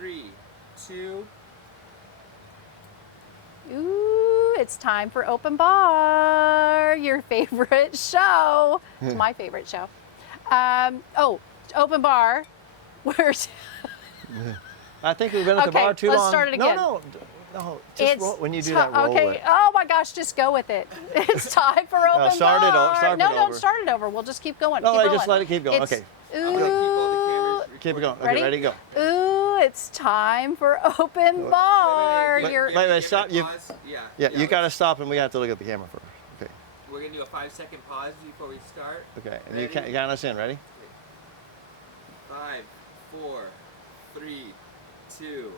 3, 2. Ooh, it's time for Open Bar, your favorite show. It's my favorite show. Open Bar. Where's I think we've been at the bar too long. Let's start it again. No. Just roll, when you do that, roll okay. it. Oh my gosh, just go with it. It's time for Open Bar. Start it over. Don't start it over. We'll just keep going. No, keep going. just let it keep going. Okay. Ooh. Keep it going. Okay, Ready? ready to go. Ooh, it's time for Open Bar. Wait, stop. You got to stop, and we have to look at the camera first. Okay. We're gonna do a 5-second pause before we start. Okay, and you count us in. Ready? 5, 4, 3, 2.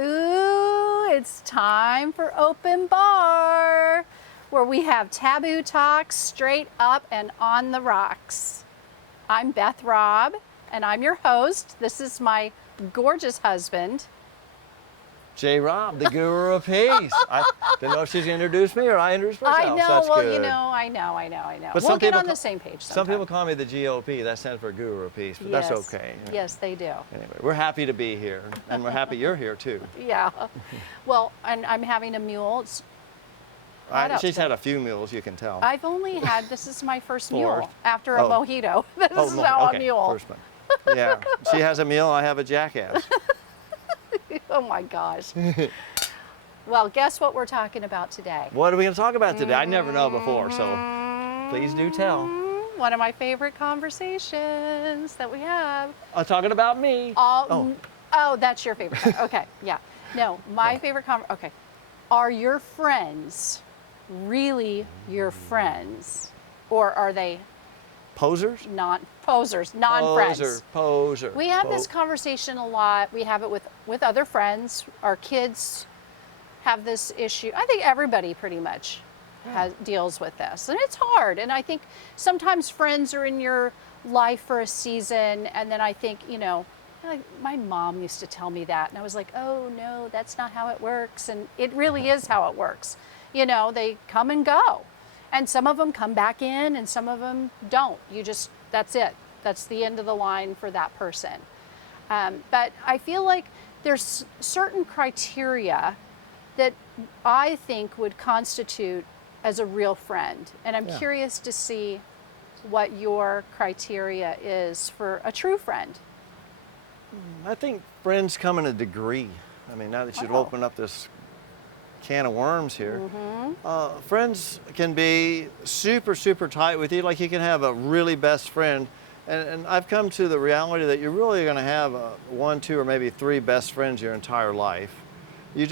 Ooh, it's time for Open Bar, where we have taboo talks straight up and on the rocks. I'm Beth Robb, and I'm your host. This is my gorgeous husband. J. Rob, the guru of peace. I didn't know if she's going to introduce me or I introduce myself. I know, That's well, good. I know. But We'll get on the same page sometime. Some people call me the GOP. That stands for Guru of Peace, but Yes. that's okay. Yes, they do. Anyway, we're happy to be here, and we're happy you're here too. Yeah. Well, and I'm having a mule. It's hot out She's today. had a few mules, you can tell. I've only had, this is my first mule Fourth. after a mojito. This is now a mule. First one. Yeah, she has a mule, I have a jackass. Oh my gosh. Well, guess what we're talking about today? What are we going to talk about today? I never know before, so please do tell. One of my favorite conversations that we have. Talking about me. Oh, that's your favorite. Okay, yeah. No, my favorite okay. Are your friends really your friends? Or are they Posers? non-friends? Poser. We have this conversation a lot. We have it with other friends. Our kids have this issue. I think everybody pretty much deals with this. And it's hard. And I think sometimes friends are in your life for a season. And then I think, like my mom used to tell me that. And I was like, oh, no, that's not how it works. And it really is how it works. They come and go. And some of them come back in and some of them don't. That's it. That's the end of the line for that person. But I feel like there's certain criteria that I think would constitute as a real friend. And I'm curious to see what your criteria is for a true friend. I think friends come in a degree. I mean, now that you've opened up this can of worms here, friends can be super, super tight with you. Like you can have a really best friend. And I've come to the reality that you're really going to have 1, 2, or maybe 3 best friends your entire life. I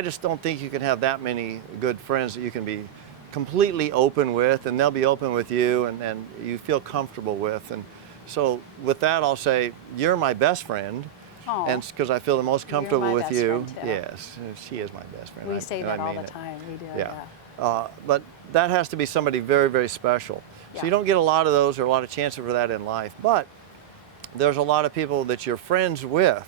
just don't think you can have that many good friends that you can be completely open with, and they'll be open with you, and you feel comfortable with. And so with that, I'll say, you're my best friend. And because I feel the most comfortable with you. Yes, she is my best friend. We say that all the time. We do. Yeah. But that has to be somebody very, very special. So you don't get a lot of those or a lot of chances for that in life. But there's a lot of people that you're friends with.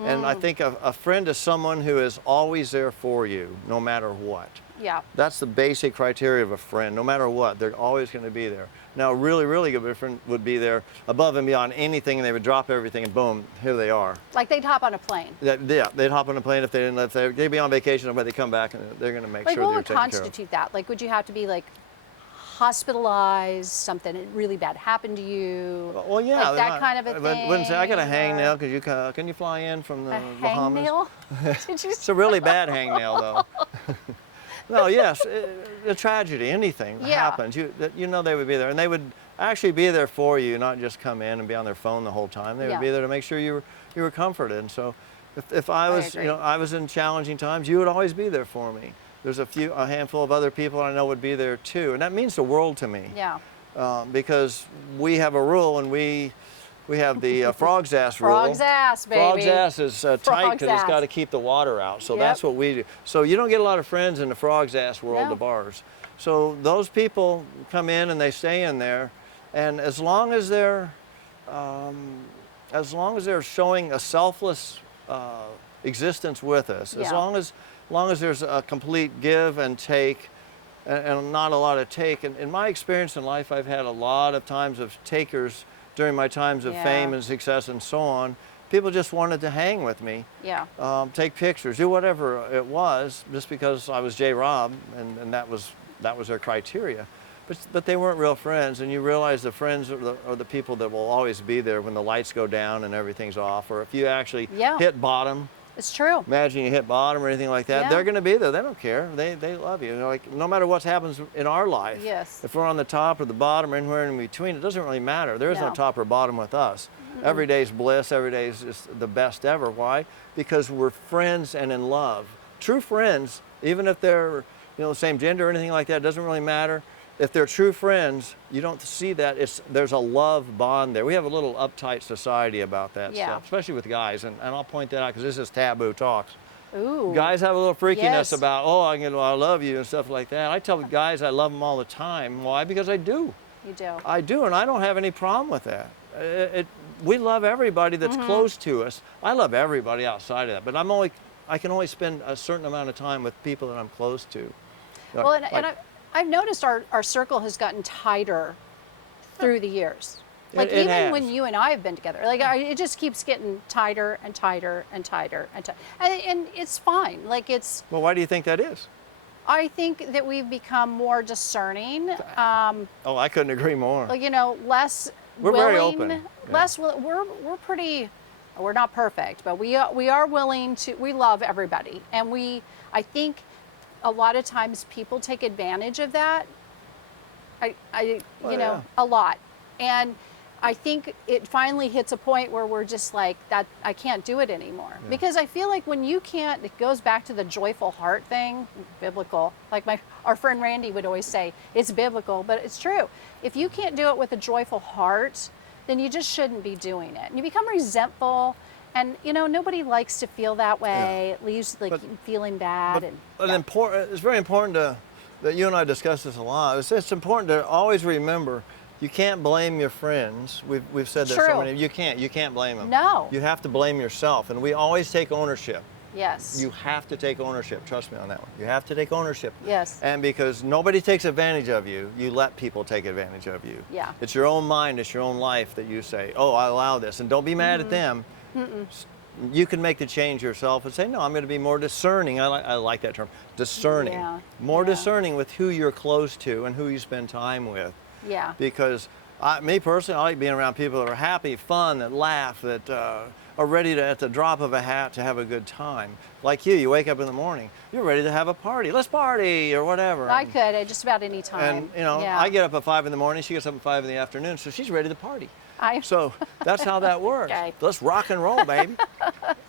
And I think a friend is someone who is always there for you, no matter what. Yeah. That's the basic criteria of a friend. No matter what, they're always going to be there. Now, a really, really good friend would be there above and beyond anything, and they would drop everything, and boom, here they are. Like they'd hop on a plane. Yeah, they'd hop on a plane if they'd be on vacation, but they come back and they're going to make sure they're taken care of. Like, what would constitute that? Like, would you have to be like hospitalized, something really bad happened to you? Well, yeah. Like that kind of a thing? I wouldn't say, I got a hangnail, can you fly in from the Bahamas? Hangnail? Did you It's a really bad hangnail, though. No, yes, a tragedy, anything that happens, they would be there. And they would actually be there for you, not just come in and be on their phone the whole time. They would be there to make sure you were comforted. And so if I was, I was in challenging times, you would always be there for me. There's a handful of other people I know would be there too. And that means the world to me. Yeah. Because we have a rule, and we have the frog's ass rule. Frog's ass, baby. Frog's ass is tight because it's got to keep the water out. So that's what we do. So you don't get a lot of friends in the frog's ass world, the bars. So those people come in and they stay in there, and as long as they're showing a selfless existence with us, as long as there's a complete give and take, and not a lot of take. And in my experience in life, I've had a lot of times of takers during my times of fame and success and so on. People just wanted to hang with me, Yeah. take pictures, do whatever it was, just because I was J. Rob, and that was their criteria. But they weren't real friends, and you realize the friends are the people that will always be there when the lights go down and everything's off, or if you actually Yeah. hit bottom. It's true. Imagine you hit bottom or anything like that. Yeah. They're going to be there. They don't care. They love you. Like, no matter what happens in our life. Yes. If we're on the top or the bottom or anywhere in between, it doesn't really matter. There is no No. top or bottom with us. Every day's bliss. Every day is just the best ever. Why? Because we're friends and in love. True friends, even if they're the same gender or anything like that, it doesn't really matter. If they're true friends, you don't see that. There's a love bond there. We have a little uptight society about that Yeah. stuff, especially with guys, and I'll point that out because this is taboo talks. Ooh. Guys have a little freakiness Yes. about, I love you and stuff like that. I tell guys I love them all the time. Why? Because I do. You do. I do, and I don't have any problem with that. We love everybody that's close to us. I love everybody outside of that, but I can only spend a certain amount of time with people that I'm close to. Well, and I've noticed our circle has gotten tighter through the years. Like It even has. when you and I have been together, like it just keeps getting tighter and tighter and tighter and tighter. And it's fine. Like Well, why do you think that is? I think that we've become more discerning. Oh, I couldn't agree more. Like, less We're willing. very open. Yeah. Less. We're pretty. We're not perfect, but we are willing to. We love everybody, and I think a lot of times people take advantage of that. Yeah. A lot, and I think it finally hits a point where we're just like that. I can't do it anymore because I feel like when you can't, it goes back to the joyful heart thing, biblical. Like our friend Randy would always say, it's biblical, but it's true. If you can't do it with a joyful heart, then you just shouldn't be doing it. And you become resentful, and nobody likes to feel that way. It leaves you feeling bad. It's very important that you and I discuss this a lot. It's important to always remember. You can't blame your friends. We've said that so many. You can't blame them. No. You have to blame yourself, and we always take ownership. Yes. You have to take ownership. Trust me on that one. You have to take ownership. Yes. And because nobody takes advantage of you, you let people take advantage of you. Yeah. It's your own mind, it's your own life that you say, oh, I allow this. And don't be mad at them. You can make the change yourself and say, no, I'm going to be more discerning. I like that term, discerning. Yeah. More Yeah. discerning with who you're close to and who you spend time with. Yeah. Because me personally, I like being around people that are happy, fun, that laugh, that are ready to, at the drop of a hat, to have a good time. Like you wake up in the morning, you're ready to have a party. Let's party or whatever. I could at just about any time. And Yeah. I get up at 5 in the morning, she gets up at 5 in the afternoon, so she's ready to party. I- So that's how that works. Okay. Let's rock and roll, baby.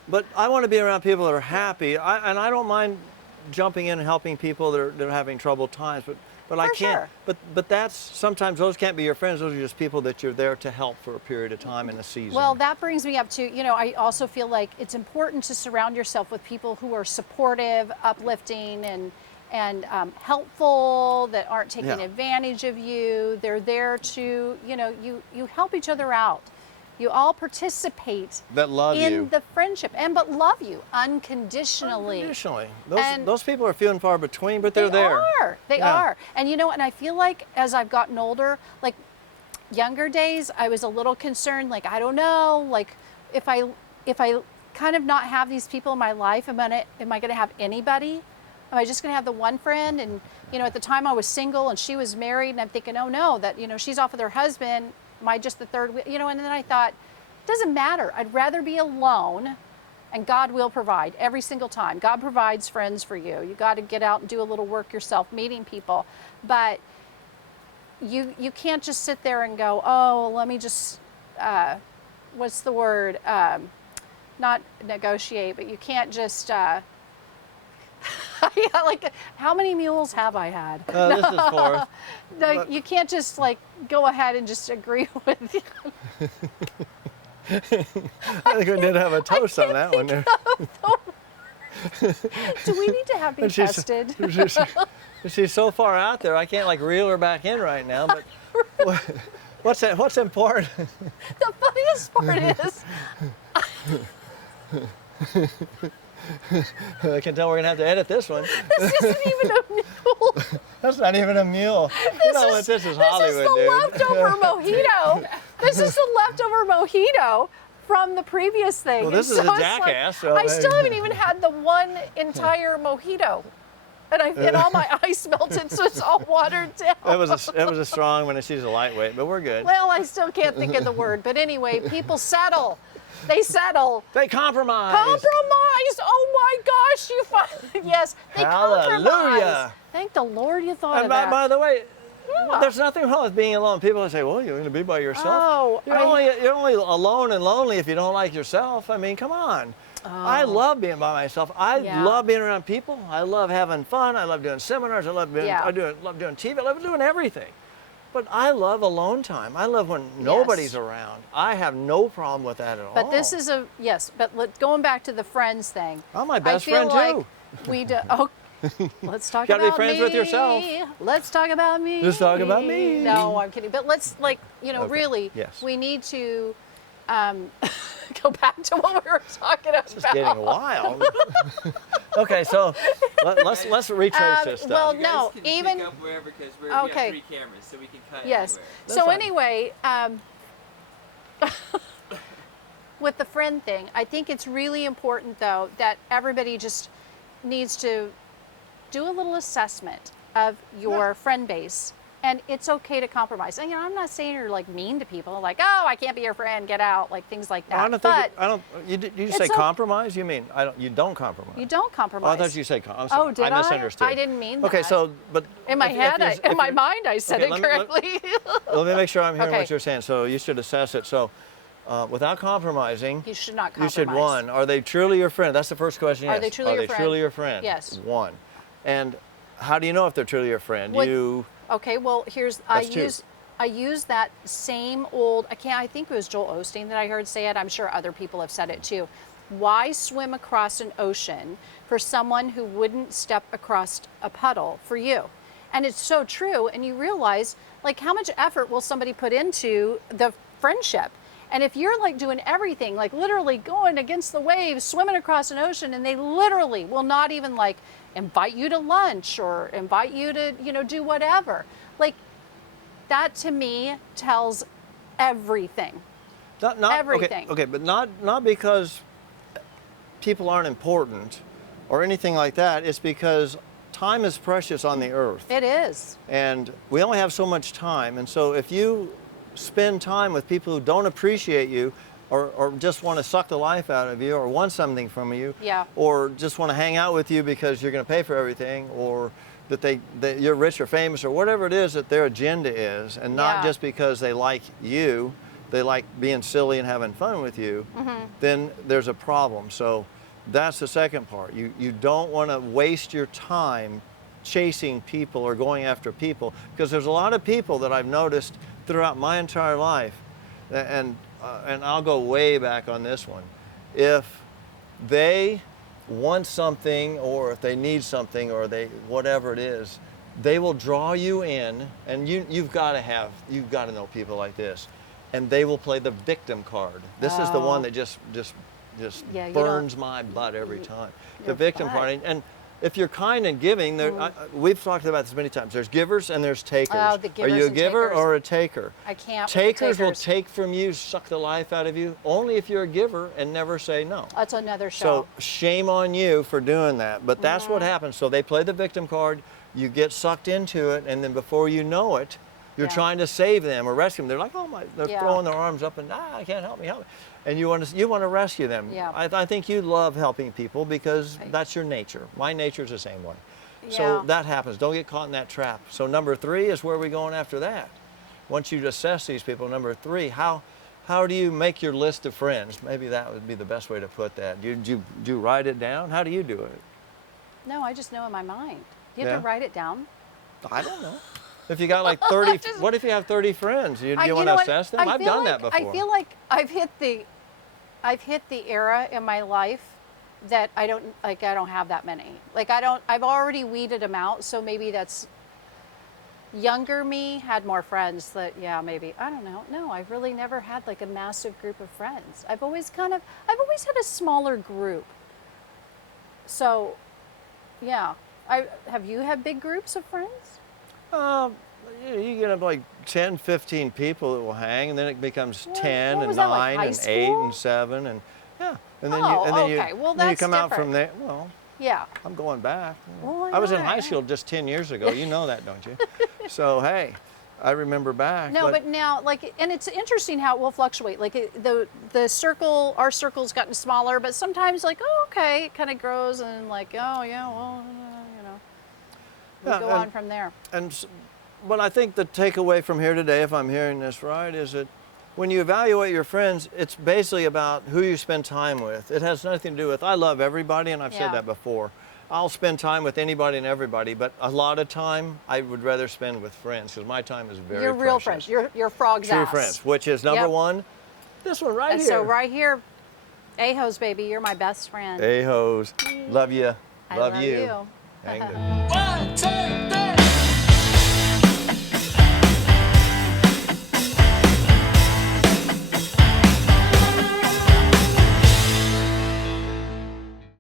But I want to be around people that are happy, and I don't mind jumping in and helping people that are having troubled times, but I For can't. sure. But that's sometimes those can't be your friends. Those are just people that you're there to help for a period of time in a season. Well, that brings me up to, I also feel like it's important to surround yourself with people who are supportive, uplifting, and helpful, that aren't taking Yeah. advantage of you. They're there to, you help each other out. You all participate that love in you. the friendship, but love you unconditionally. Unconditionally. And Those people are few and far between, but they're there. They Yeah. are. And and I feel like as I've gotten older, like younger days, I was a little concerned, like, I don't know, like if I kind of not have these people in my life, am I gonna have anybody? Am I just gonna have the one friend? And at the time I was single and she was married, and I'm thinking, oh no, that she's off with her husband. Am I just the third? And then I thought, it doesn't matter. I'd rather be alone, and God will provide every single time. God provides friends for you. You got to get out and do a little work yourself, meeting people. But you can't just sit there and go, oh, let me just, what's the word? Not negotiate, but you can't just, like, how many mules have I had? This is fourth. No, you can't just go ahead and just agree with. I think we did have a toast on that one there. Do we need to have been tested? She's so far out there, I can't reel her back in right now. But what's important? The funniest part is, I can tell we're gonna have to edit this one. this isn't even a mule. That's not even a mule. This is Hollywood, this is the dude. leftover mojito. This is the leftover mojito from the previous thing. Well, this And is a so it's jackass, so I still hey. haven't even had the one entire mojito. And all my ice melted, so it's all watered down. It was a strong one, and she's a lightweight, but we're good. Well, I still can't think of the word. But anyway, people settle. They settle. They compromise. Compromise. Oh my gosh, you yes, they compromise. Hallelujah. Thank the Lord you thought And of that. by the way, Yeah. there's nothing wrong with being alone. People say, well, you're going to be by yourself. Oh, you're only alone and lonely if you don't like yourself. I mean, come on. I love being by myself. I Yeah. love being around people. I love having fun. I love doing seminars. I love doing, Yeah. love doing TV. I love doing everything. But I love alone time. I love when nobody's around. I have no problem with that at all. But this is going back to the friends thing. I'm my best I feel friend, like too. we do. Oh, let's talk Gotta about be friends me. with yourself. Let's talk about me. Just talk about me. No, I'm kidding. But let's Okay. really. Yes. We need to go back to what we were talking about. This is getting wild. Okay, so let's retrace this stuff. well, You guys no, can even- pick up wherever because we Okay. have 3 cameras, so we can cut Yes. anywhere. That's So fine. anyway, with the friend thing, I think it's really important though that everybody just needs to do a little assessment of your friend base, and it's okay to compromise. And I'm not saying you're like mean to people, like, oh, I can't be your friend, get out, like things like that. I don't but think you say it's o- compromise. You mean you don't compromise. you don't Oh, compromise. I thought you said I'm sorry. Oh, did I? misunderstood. I didn't mean Okay, that. so but in my if- head, if in my you're- mind, I said Okay, it let me- correctly. Let me make sure I'm hearing Okay. what you're saying. So you should assess it. So without compromising, You should not you should compromise. are they truly your friend? That's the first question. Are Yes. they truly your friend? truly your friend? Yes. One. And how do you know if they're truly your friend? What- You Okay, well, That's two. I use that same old, I think it was Joel Osteen that I heard say it. I'm sure other people have said it too. Why swim across an ocean for someone who wouldn't step across a puddle for you? And it's so true. And you realize, like, how much effort will somebody put into the friendship? And if you're like doing everything, like literally going against the waves, swimming across an ocean, and they literally will not even like invite you to lunch or invite you to, do whatever. Like, that to me tells everything. not everything. Okay, but not because people aren't important or anything like that. It's because time is precious on the earth. It is. And we only have so much time. And so if you spend time with people who don't appreciate you or just want to suck the life out of you or want something from you, Yeah. or just want to hang out with you because you're going to pay for everything, or that you're rich or famous or whatever it is that their agenda is, and not Yeah. just because they like you, they like being silly and having fun with you, then there's a problem. So that's the second part. You don't want to waste your time chasing people or going after people, because there's a lot of people that I've noticed throughout my entire life, and I'll go way back on this one. If they want something, or if they need something, or whatever it is, they will draw you in, and you've got to know people like this, and they will play the victim card. This is the one that just Yeah, you burns my butt every time. The Your victim butt. card, and if you're kind and giving, we've talked about this many times. There's givers and there's takers. Oh, the Are givers you a and giver takers. or a taker? I can't. with the Takers will takers. take from you, suck the life out of you, only if you're a giver and never say no. That's another show. So shame on you for doing that. But that's what happens. So they play the victim card, you get sucked into it, and then before you know it, you're Yeah. trying to save them or rescue them. They're like, oh my, they're Yeah. throwing their arms up and I can't help me. And you want to rescue them. Yeah. I think you love helping people because Right. that's your nature. My nature is the same way. Yeah. So that happens. Don't get caught in that trap. So number 3 is where we're going after that. Once you assess these people, number 3, how do you make your list of friends? Maybe that would be the best way to put that. Do you write it down? How do you do it? No, I just know in my mind. You have Yeah? to write it down. I don't know. If you got like 30, Just- what if you have 30 friends? Do you You want know to what? assess them? I I've feel done like- that before. I feel like I've hit the era in my life that I don't have that many. Like I've already weeded them out, so maybe that's younger me had more friends maybe. I don't know. No, I've really never had like a massive group of friends. I've always had a smaller group. So, yeah. Have you had big groups of friends? You get up like 10, 15 people that will hang, and then it becomes 10 what and was that, like 9 high and 8 school? and 7 and yeah. And then Oh, you okay. Well, then you that's come out from different. there. Well, Yeah. I'm going back. Well, I was in know, high yeah. school just 10 years ago. You know that, don't you? So hey, I remember back. No, but now, like, and it's interesting how it will fluctuate. Like the circle, our circle's gotten smaller, but sometimes, like, oh, okay, it kind of grows, and like, oh yeah, well, you know, we Yeah, go on from there. But I think the takeaway from here today, if I'm hearing this right, is that when you evaluate your friends, it's basically about who you spend time with. It has nothing to do with, I love everybody, and I've Yeah. said that before. I'll spend time with anybody and everybody, but a lot of time I would rather spend with friends because my time is very Your real precious. friends, your frog's True ass. friends, which is number Yep. one, this one right And here. so right here, A-hose, baby, you're my best friend. A-hose, love you, I love love you. you. Hang good. 1, 2,